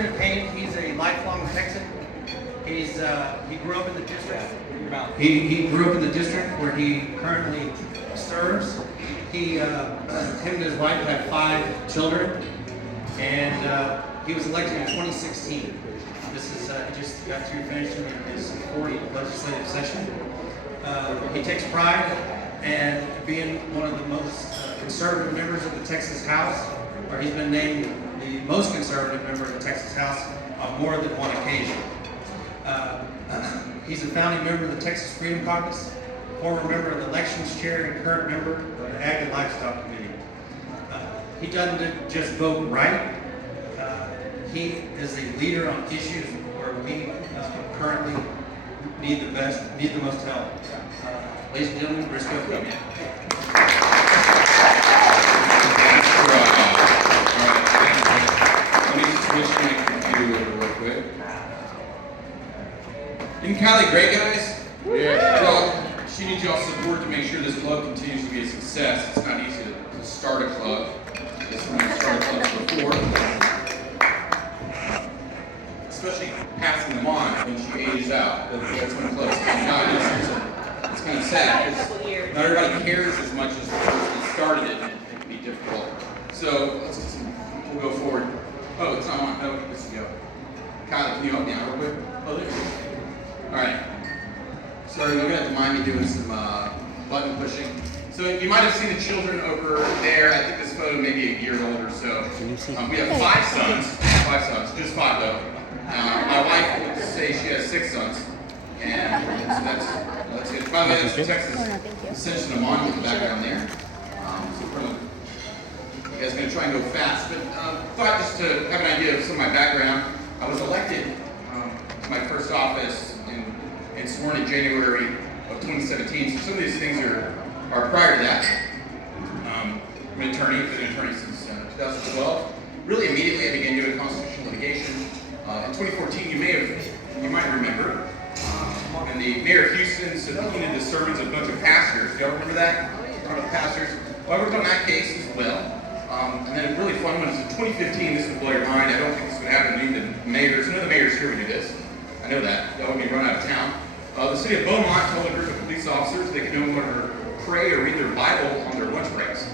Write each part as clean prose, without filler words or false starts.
Sergeant Payne, he's a lifelong Texan. He grew up in the district. He grew up in the district where he currently serves. Him and his wife have 5 children, and he was elected in 2016. This is he just got through finishing his 40th legislative session. He takes pride in being one of the most conservative members of the Texas House, where he's been named the most conservative member of the Texas House on more than one occasion. He's a founding member of the Texas Freedom Caucus, former member of the Elections Chair, and current member of the Ag and Livestock Committee. He doesn't just vote right. He is a leader on issues where we currently need the most help. Ladies and gentlemen, Briscoe Cook. Let me switch my computer over real quick. Isn't Kylie great, guys? Yeah. Well, she needs y'all's support to make sure this club continues to be a success. It's not easy to start a club. It's when you started clubs before. Especially passing them on when she ages out. That's when clubs come down. It's kind of sad because not everybody cares as much as the person that started it, and it can be difficult. So we'll go forward. Oh, it's not on. No, this is go. Kylie, can you help me out real quick? Oh, there you go. All right. Sorry, you're gonna have to mind me doing some button pushing. So you might have seen the children over there. I think this photo may be a year old or so. We have 5 sons. 5 sons, just 5 though. My wife would say she has 6 sons, and so that's it. By the way, that's the Texas Ascension of Monument in the background there. So you guys are going to try and go fast, but thought just to have an idea of some of my background. I was elected to my first office and sworn in January of 2017. So some of these things are prior to that. I'm an attorney. I've been an attorney since 2012. Really immediately I began doing constitutional litigation. In 2014, you might remember, and the mayor of Houston subpoenaed the sermons of a bunch of pastors. Do y'all remember that? Remember the pastors? Well, I worked on that case as well. And then a really fun one is in 2015. This would blow your mind. I don't think this would happen to any of the mayors. None of the mayors here would do this. I know that. That would be run out of town. The city of Beaumont told a group of police officers they could no longer pray or read their Bible on their lunch breaks.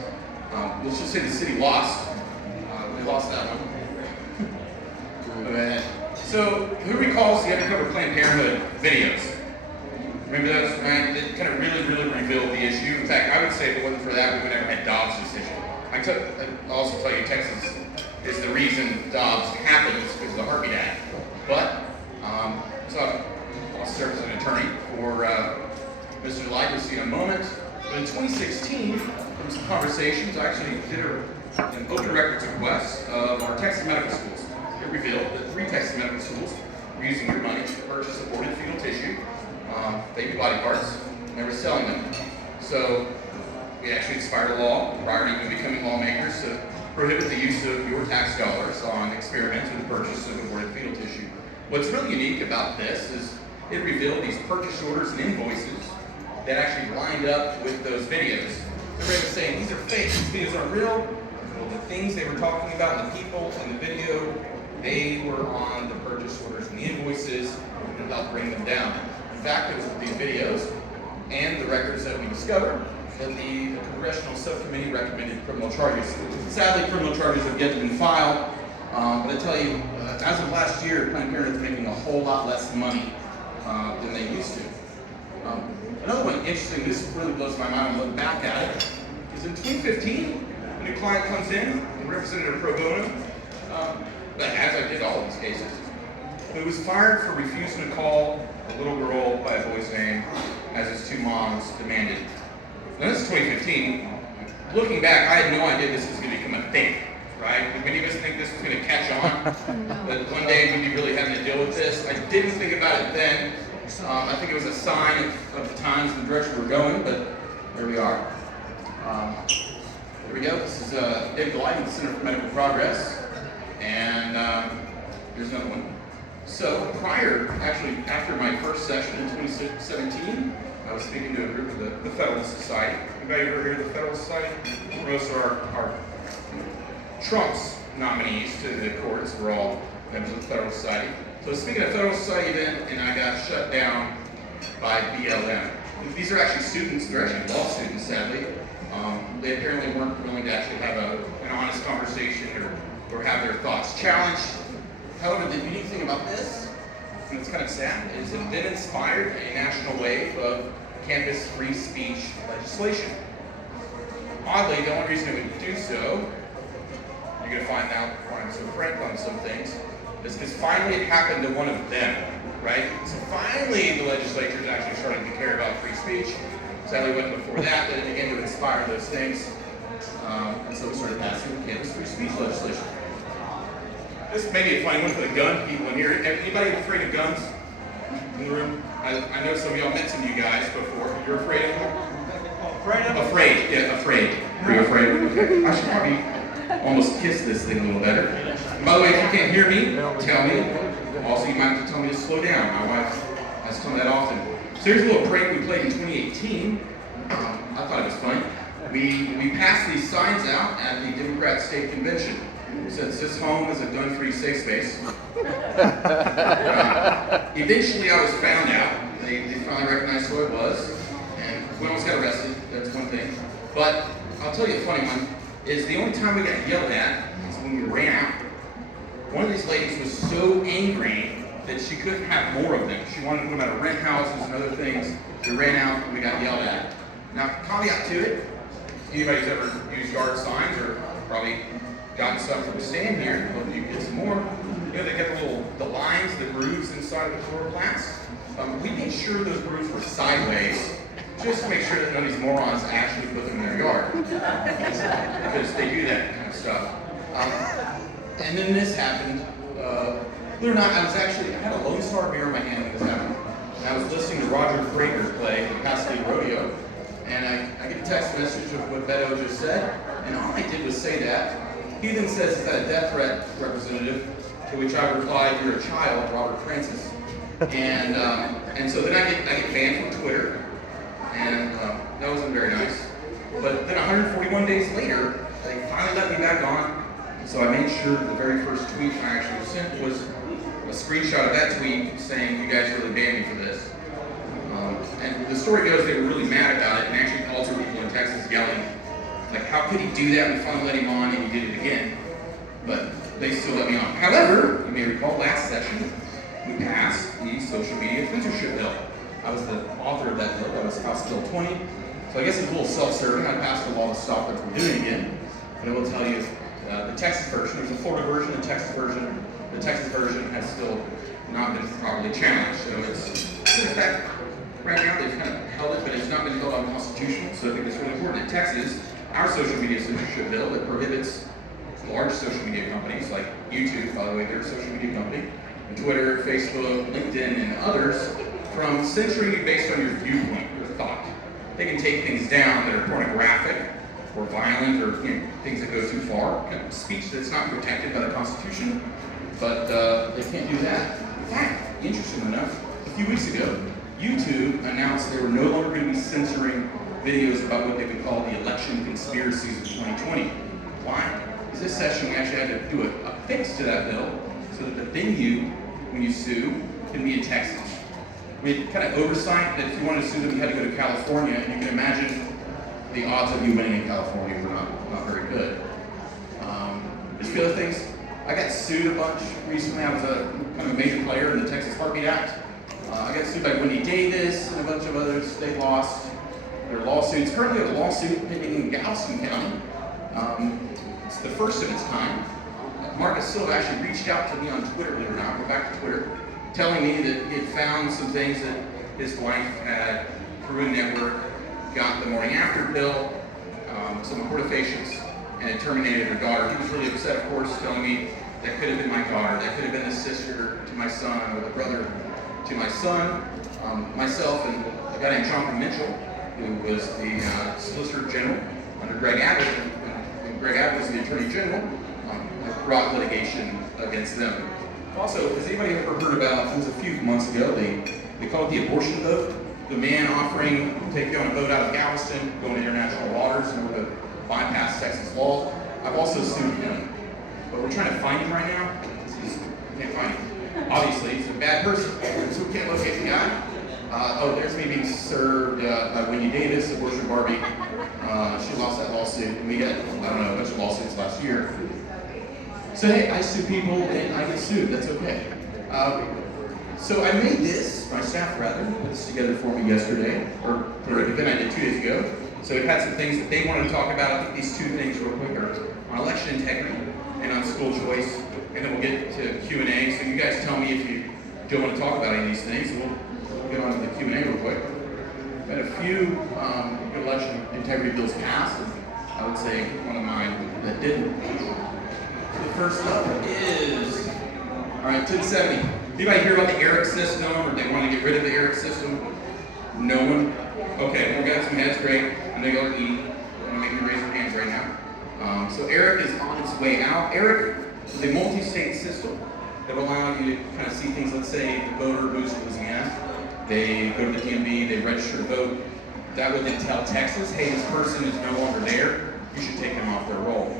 Let's just say the city lost. We lost that one. So, who recalls the undercover Planned Parenthood videos? Remember those, right? It kind of really revealed the issue. In fact, I would say if it wasn't for that, we would never had Dobbs' decision. I'll also tell you Texas is the reason Dobbs happens because of the Heartbeat Act. But, so I'll serve as an attorney for Mr. Legacy in a moment. But in 2016, from some conversations, I actually did an open records request of our Texas medical schools. It revealed that 3 Texas medical schools were using your money to purchase aborted fetal tissue, baby body parts, and they were selling them. So we actually inspired a law prior to even becoming lawmakers to prohibit the use of your tax dollars on experiments with the purchase of aborted fetal tissue. What's really unique about this is it revealed these purchase orders and invoices that actually lined up with those videos. Everybody was saying, these are fake, these videos aren't real. Well, the things they were talking about, and the people in the video, they were on the purchase orders and the invoices, and helped bring them down. In fact, it was with these videos and the records that we discovered that the Congressional Subcommittee recommended criminal charges. Sadly, criminal charges have yet to be filed, but I tell you, as of last year, Planned Parenthood is making a whole lot less money than they used to. Another one interesting, this really blows my mind when I look back at it, is in 2015, when a client comes in, and Representative Pro Bono, as I did all of these cases, who was fired for refusing to call a little girl by a boy's name as his 2 moms demanded. Now this is 2015. Looking back, I had no idea this was going to become a thing, right? Did many of us think this was going to catch on? That one day we'd be really having to deal with this? I didn't think about it then. I think it was a sign of the times and the direction we're going, but there we are. There we go. This is David Delight, the Center for Medical Progress. And here's another one. So actually after my first session in 2017, I was speaking to a group of the Federalist Society. Anybody ever heard of the Federalist Society? Most are our Trump's nominees to the courts. We're all members of the Federal Society. So speaking of Federal Society event, and I got shut down by BLM. These are actually students, they're actually law students, sadly. They apparently weren't willing to actually have an honest conversation or have their thoughts challenged. However, the unique thing about this, and it's kind of sad, is it then inspired a national wave of campus free speech legislation. Oddly, the only reason it would do so, you're going to find out why I'm so frank on some things, is because finally it happened to one of them, right? So finally the legislature is actually starting to care about free speech. Sadly, it wasn't before that, but it began to inspire those things. And so we started passing campus free speech legislation. This may be a funny one for the gun people in here. Anybody afraid of guns in the room? I know some of y'all met some of you guys before. You're afraid of them? Afraid, yeah, afraid. Are you afraid? Okay. I should probably almost kiss this thing a little better. And by the way, if you can't hear me, tell me. Also, you might have to tell me to slow down. My wife has told me that often. So here's a little prank we played in 2018. I thought it was funny. We passed these signs out at the Democrat State Convention. Since this home is a gun-free safe space. Eventually I was found out. They finally recognized who I was. And we almost got arrested. That's one thing. But I'll tell you a funny one. Is the only time we got yelled at is when we ran out. One of these ladies was so angry that she couldn't have more of them. She wanted to put them out of rent houses and other things. We ran out and we got yelled at. Now, caveat to it, anybody who's ever used yard signs or probably gotten some from the stand here, hope you can get some more. You know, they get the lines, the grooves inside of the chloroplasts. We made sure those grooves were sideways, just to make sure that none of these morons actually put them in their yard. Because they do that kind of stuff. And then this happened. Believe it or not, I had a Lone Star beer in my hand when this happened. And I was listening to Roger Frager play the Paxton Rodeo. And I get a text message of what Beto just said. And all I did was say that. He then says, "Is that a death threat, Representative?" To which I replied, "You're a child, Robert Francis." And so then I get banned from Twitter. And that wasn't very nice. But then 141 days later, they finally let me back on. So I made sure the very first tweet I actually sent was a screenshot of that tweet saying, "You guys really banned me for this." And the story goes they were really mad about it and actually called some people in Texas yelling, like, how could he do that? We finally let him on and he did it again. But they still let me on. However, you may recall last session, we passed the social media censorship bill. I was the author of that bill. That was House Bill 20. So I guess it's a little self-serving. I passed a law to stop it from doing it again. But I will tell you, the Texas version, there's a Florida version, a Texas version. The Texas version has still not been properly challenged. So it's, in fact, right now they've kind of held it, but it's not been held unconstitutional. So I think it's really important. In Texas, our social media censorship bill that prohibits large social media companies like YouTube, by the way, they're a social media company, and Twitter, Facebook, LinkedIn, and others from censoring you based on your viewpoint, your thought. They can take things down that are pornographic or violent or things that go too far, kind of speech that's not protected by the Constitution, but they can't do that. In fact, interesting enough, a few weeks ago, YouTube announced they were no longer going to be censoring videos about what they would call the election conspiracies of 2020. Why? Because this session we actually had to do a fix to that bill so that the venue, when you sue, can be in Texas. We had kind of oversight that if you wanted to sue them, you had to go to California, and you can imagine the odds of you winning in California were not very good. There's a few other things. I got sued a bunch recently. I was a kind of a major player in the Texas Heartbeat Act. I got sued by Wendy Davis and a bunch of others. They lost their lawsuits. Currently, there's a lawsuit pending in Galveston County. It's the first of its kind. Marcus Silva actually reached out to me on Twitter, believe it or not, we're back to Twitter, telling me that he had found some things that his wife had, through a network, got the morning after bill, some abortifacients, and had terminated her daughter. He was really upset, of course, telling me that could have been my daughter, that could have been the sister to my son, or the brother to my son, myself, and a guy named John Mitchell, who was the Solicitor General under Greg Abbott, and Greg Abbott was the Attorney General, brought litigation against them. Also, has anybody ever heard about, it was a few months ago, they call it the abortion vote? The man offering to take you on a boat out of Galveston, going to international waters in order to bypass Texas law. I've also sued him, but we're trying to find him right now. Can't find him. Obviously, he's a bad person, so we can't locate the guy. There's me being served by Wendy Davis of Worship Barbie. She lost that lawsuit. We got, I don't know, a bunch of lawsuits last year. So hey, I sue people and I get sued. That's okay. So I made this, my staff rather, put this together for me yesterday, or for an event I did 2 days ago. So it had some things that they wanted to talk about. I think these two things real quick are on election integrity and on school choice. And then we'll get to Q&A. So you guys tell me if you don't want to talk about any of these things. We'll get on to the Q&A real quick. We've had a few good election integrity bills passed. And I would say one of mine that didn't. The first up is, all right, 1070. Anybody hear about the ERIC system, or they want to get rid of the ERIC system? No one? Okay, we got some heads, great. And they go E. I'm going to make you raise your hands right now. So ERIC is on its way out. ERIC is a multi-state system that will allow you to kind of see things. Let's say the voter moves to Louisiana. They go to the DMV, they register to vote. That would then tell Texas, hey, this person is no longer there. You should take them off their roll.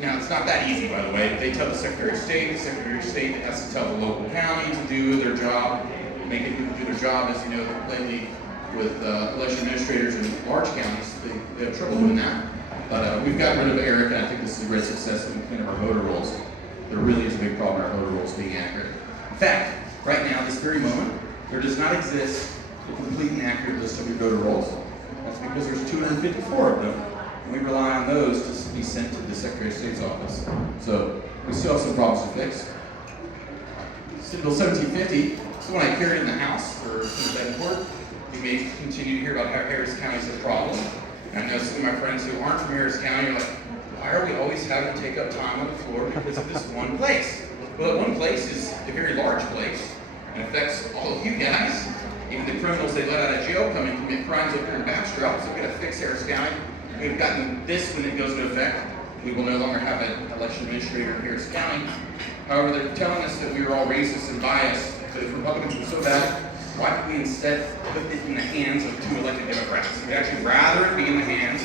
Now, it's not that easy, by the way. They tell the Secretary of State has to tell the local county to do their job, make it do their job. As you know, lately with election administrators in large counties, they have trouble doing that. But we've gotten rid of ERIC, and I think this is a great success in cleaning up our voter rolls. There really is a big problem in our voter rolls being accurate. In fact, right now, this very moment, there does not exist a complete and accurate list of your voter rolls. That's because there's 254 of them. We rely on those to be sent to the Secretary of State's office. So we still have some problems to fix. Senate Bill 1750, it's the one I carried in the House for Senate Bedford. You may continue to hear about how Harris County is a problem. And I know some of my friends who aren't from Harris County are like, why are we always having to take up time on the floor because of this one place? Well, that one place is a very large place and affects all of you guys. Even the criminals they let out of jail come and commit crimes up here in Bastrop. So we've got to fix Harris County. We've gotten this when it goes into effect. We will no longer have an election administrator in Harris County. However, they're telling us that we are all racist and biased. So if Republicans were so bad, why could we instead put it in the hands of 2 elected Democrats? We'd actually rather it be in the hands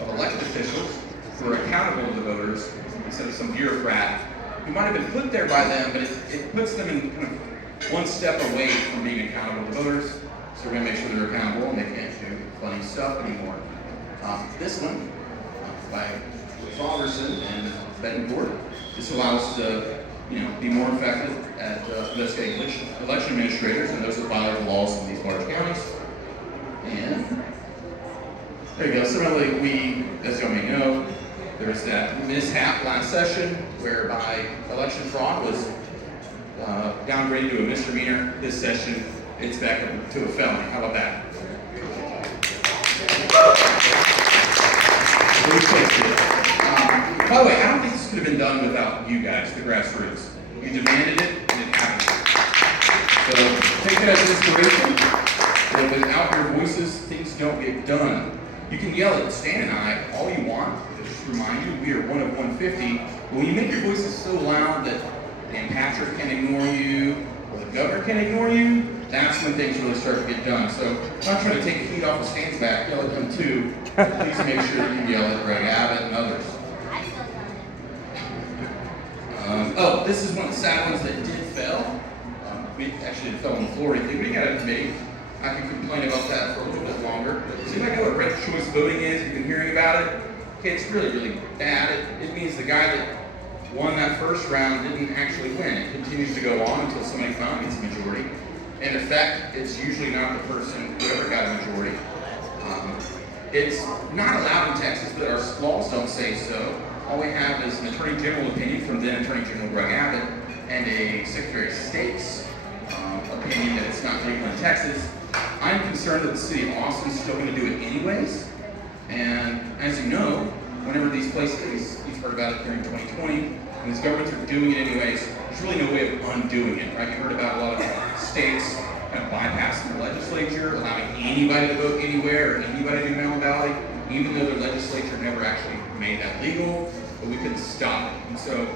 of elected officials who are accountable to the voters instead of some bureaucrat who might have been put there by them, but it puts them in kind of one step away from being accountable to voters. So we're going to make sure they're accountable and they can't do funny stuff anymore. This one, by Robertson and Bettencourt, this allows us to, be more effective at investigating election administrators and those that violate the laws in these large counties. And there you go. Similarly, we, as you all may know, there was that mishap last session whereby election fraud was downgraded to a misdemeanor. This session, it's back up to a felony. How about that? By the way, I don't think this could have been done without you guys, the grassroots. You demanded it, and it happened. So take that as inspiration. But without your voices, things don't get done. You can yell at Stan and I all you want. Just remind you, we are one of 150. But when you make your voices so loud that Dan Patrick can ignore you, or the governor can ignore you, that's when things really start to get done. So I'm not trying to take heat off of Stan's back, yell at them too. Please make sure you yell at Greg Abbott and others. This is one of the sad ones that did fail. We actually fell on the floor. We got a committee. I can complain about that for a little bit longer. So you might know what ranked choice voting is. You've been hearing about it. Okay, it's really, really bad. It means the guy that won that first round didn't actually win. It continues to go on until somebody finally gets a majority. In effect, it's usually not the person who ever got a majority. It's not allowed in Texas, but our laws don't say so. All we have is an Attorney General opinion from then Attorney General Greg Abbott and a Secretary of State's opinion that it's not legal in Texas. I'm concerned that the city of Austin is still going to do it anyways. And as you know, whenever these places, you've heard about it during 2020, and these governments are doing it anyways, there's really no way of undoing it, right? You heard about a lot of states kind of bypassing the legislature, allowing anybody to vote anywhere or anybody to do mail-in ballot, even though their legislature never actually made that legal, but we couldn't stop it. And so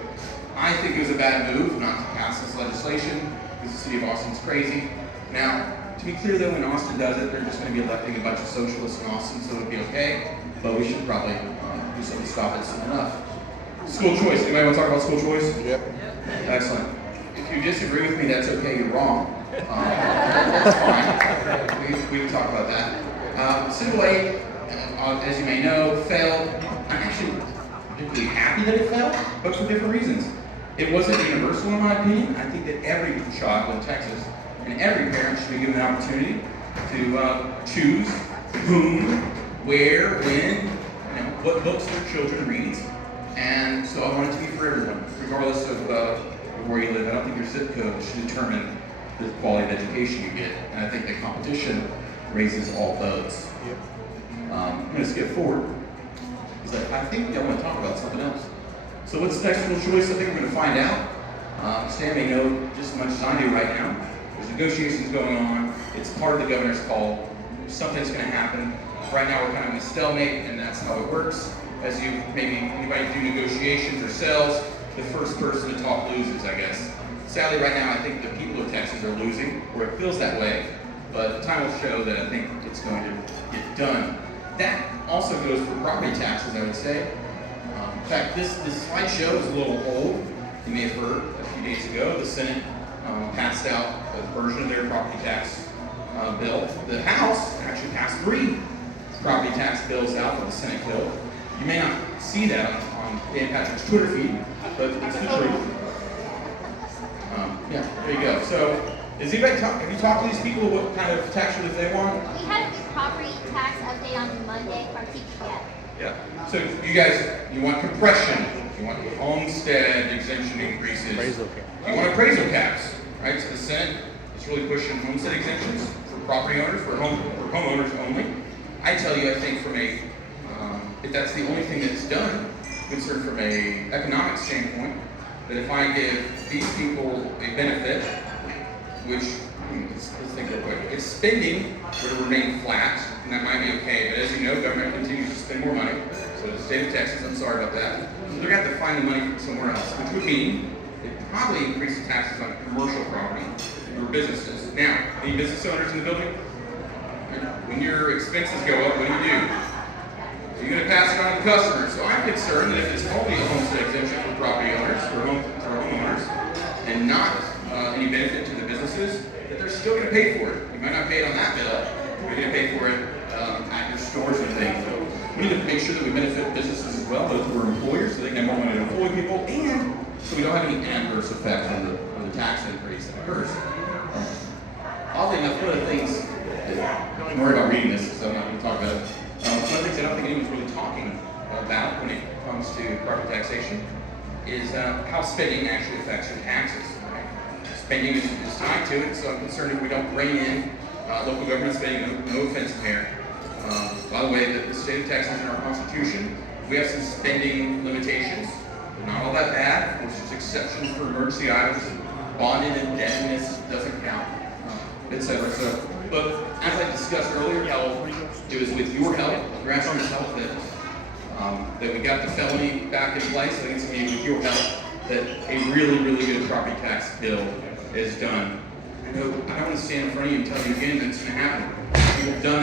I think it was a bad move not to pass this legislation because the city of Austin's crazy. Now, to be clear though, when Austin does it, they're just going to be electing a bunch of socialists in Austin, so it'll be okay, but we should probably do something to stop it soon enough. School choice. Anybody want to talk about school choice? Yep. Excellent. If you disagree with me, that's okay. You're wrong. That's fine. We can talk about that. Civil aid, as you may know, failed. I'm actually particularly happy that it failed, but for different reasons. It wasn't universal, in my opinion. I think that every child in Texas and every parent should be given the opportunity to choose whom, where, when, what books their children read. And so I want it to be for everyone, regardless of where you live. I don't think your zip code should determine the quality of education you get. And I think that competition raises all boats. Yep. I'm going to skip forward, because I think I want to talk about something else. So what's the next little choice? I think we're going to find out. Stan may know just as much as I do right now. There's negotiations going on. It's part of the governor's call. Something's going to happen. Right now we're kind of in a stalemate, and that's how it works. As you, maybe anybody do negotiations or sales, the first person to talk loses, I guess. Sadly, right now, I think the people of Texas are losing, or it feels that way, but time will show that I think it's going to get done. That also goes for property taxes, I would say. In fact, this slideshow is a little old. You may have heard a few days ago, the Senate passed out a version of their property tax bill. The House actually passed 3 property tax bills out of the Senate bill. You may not see that on Dan Patrick's Twitter feed, but it's the truth. Yeah, there you go. So, have you talked to these people? What kind of tax relief they want? We had a property tax update on Monday from TPS. Yeah. So you guys, you want compression. You want homestead exemption increases. You want appraisal caps, right? So the Senate is really pushing homestead exemptions for property owners, for homeowners only. I tell you, I think from if that's the only thing that's done, concerned from a economic standpoint, that if I give these people a benefit, which, let's think real quick, if spending were to remain flat, and that might be okay, but as you know, government continues to spend more money, so the state of Texas, I'm sorry about that, so they're going to have to find the money somewhere else, which would mean it probably increases taxes on commercial property or businesses. Now, any business owners in the building? When your expenses go up, what do? You're going to pass it on to the customers. So I'm concerned that if it's only a homestead exemption for property owners, for homeowners, and not any benefit to the businesses, that they're still going to pay for it. You might not pay it on that bill, you're going to pay for it at your stores and things. So we need to make sure that we benefit businesses as well, those who are employers, so they can have more money to employ people, and so we don't have any adverse effects on the tax increase that occurs. Oddly enough, one of the things, I'm worried about reading this, so I'm not going to talk about it. One of the things I don't think anyone's really talking about when it comes to property taxation is how spending actually affects your taxes. Right? Spending is tied to it, so I'm concerned if we don't rein in local government spending, no offense here. By the way, the state of Texas in our Constitution, we have some spending limitations. They're not all that bad. There's just exceptions for emergency items. Bonded indebtedness doesn't count, etc. So, but as I discussed earlier, how it was with your help, grassroots help, that we got the felony back in place. I think it's going to be with your help that a really, really good property tax bill is done. I don't want to stand in front of you and tell you again that it's going to happen. We've done